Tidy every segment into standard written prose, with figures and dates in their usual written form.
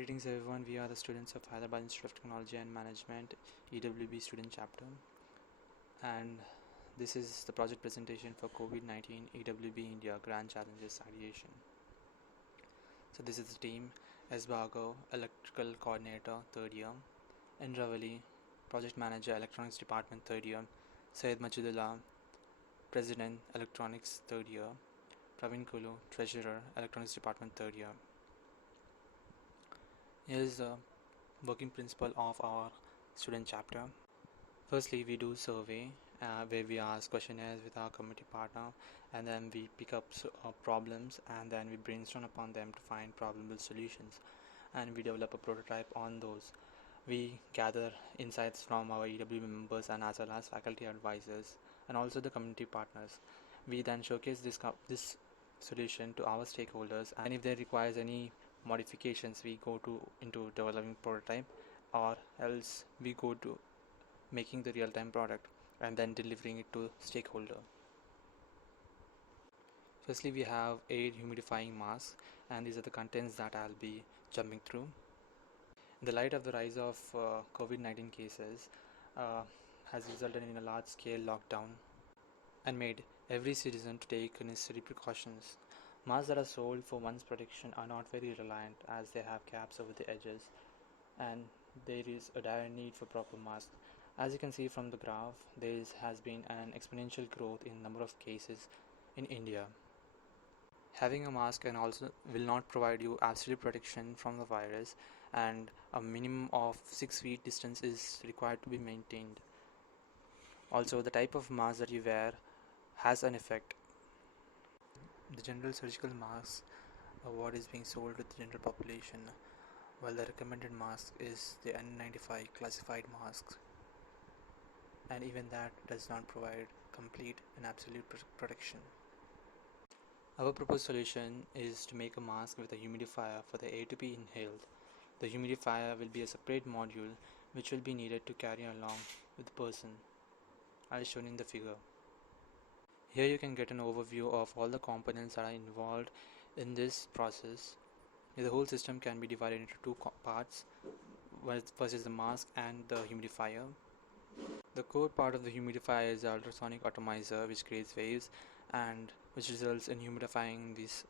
Greetings everyone, we are the students of Hyderabad Institute of Technology and Management, EWB student chapter, and this is the project presentation for COVID-19 EWB India Grand Challenges Ideation. So this is the team: S. Bhargav, Electrical Coordinator, 3rd year; N. Ravali, Project Manager, Electronics Department, 3rd year; Syed Majidullah, President, Electronics, 3rd year; Praveen Kulu, Treasurer, Electronics Department, 3rd year. Here is the working principle of our student chapter. Firstly, we do survey where we ask questionnaires with our community partner, and then we pick up problems, and then we brainstorm upon them to find probable solutions, and we develop a prototype on those. We gather insights from our EWB members and as well as faculty advisors and also the community partners. We then showcase this solution to our stakeholders, and if there requires any modifications, we go into developing prototype, or else we go to making the real-time product and then delivering it to stakeholder. Firstly, we have air humidifying masks, and these are the contents that I'll be jumping through. In the light of the rise of COVID-19 cases has resulted in a large-scale lockdown and made every citizen to take necessary precautions. Masks that are sold for one's protection are not very reliant, as they have caps over the edges, and there is a dire need for proper masks. As you can see from the graph, there has been an exponential growth in number of cases in India. Having a mask will not provide you absolute protection from the virus, and a minimum of 6 feet distance is required to be maintained. Also, the type of mask that you wear has an effect. The general surgical mask, what is being sold to the general population, while the recommended mask is the N95 classified mask, and even that does not provide complete and absolute protection. Our proposed solution is to make a mask with a humidifier for the air to be inhaled. The humidifier will be a separate module which will be needed to carry along with the person, as shown in the figure. Here you can get an overview of all the components that are involved in this process. The whole system can be divided into two parts. First is the mask and the humidifier. The core part of the humidifier is the ultrasonic atomizer, which creates waves and which results in humidifying this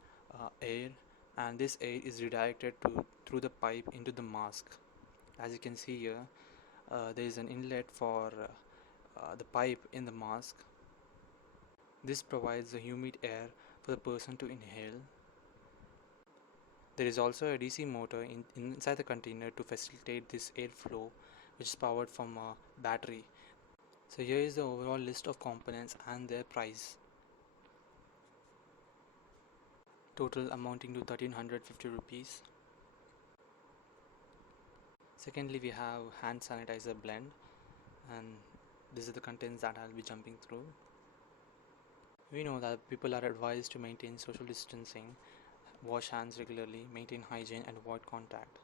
air, and this air is redirected through the pipe into the mask. As you can see here, there is an inlet for the pipe in the mask. This provides the humid air for the person to inhale. There is also a DC motor inside the container to facilitate this airflow, which is powered from a battery. So here is the overall list of components and their price. Total amounting to 1350 rupees. Secondly, we have hand sanitizer blend, and these are the contents that I'll be jumping through. We know that people are advised to maintain social distancing, wash hands regularly, maintain hygiene, and avoid contact.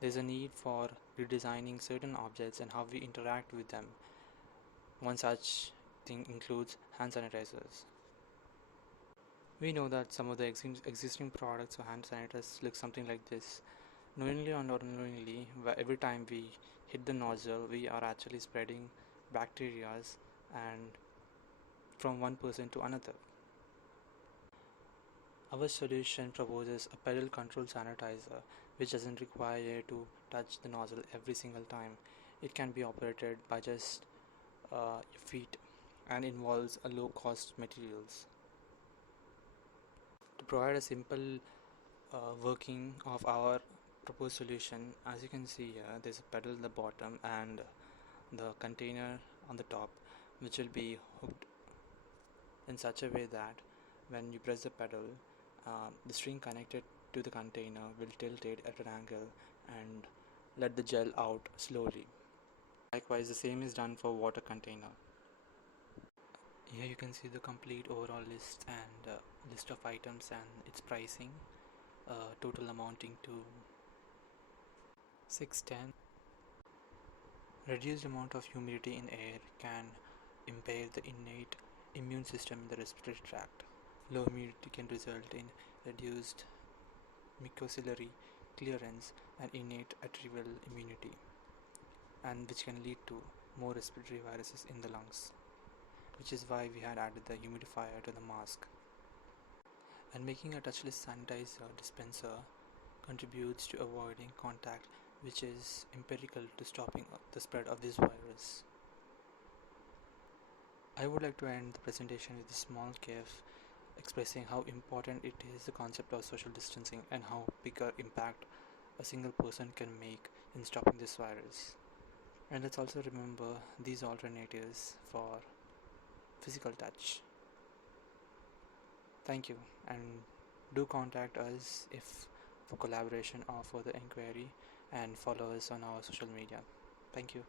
There's a need for redesigning certain objects and how we interact with them. One such thing includes hand sanitizers. We know that some of the existing products for hand sanitizers look something like this. Knowingly or not unknowingly, every time we hit the nozzle, we are actually spreading bacteria and from one person to another. Our solution proposes a pedal control sanitizer, which doesn't require you to touch the nozzle every single time. It can be operated by just your feet and involves a low cost materials. To provide a simple working of our proposed solution, as you can see here, there's a pedal at the bottom and the container on the top, which will be hooked in such a way that when you press the pedal, the string connected to the container will tilt it at an angle and let the gel out slowly. Likewise, the same is done for water container. Here you can see the complete overall list and list of items and its pricing, total amounting to 610. Reduced amount of humidity in air can impair the innate immune system in the respiratory tract. Low humidity can result in reduced mucociliary clearance, and innate arterial immunity, and which can lead to more respiratory viruses in the lungs, which is why we had added the humidifier to the mask. And making a touchless sanitizer dispenser contributes to avoiding contact, which is empirical to stopping the spread of this virus. I would like to end the presentation with a small case expressing how important it is the concept of social distancing and how bigger impact a single person can make in stopping this virus. And let's also remember these alternatives for physical touch. Thank you, and do contact us if for collaboration or further inquiry, and follow us on our social media. Thank you.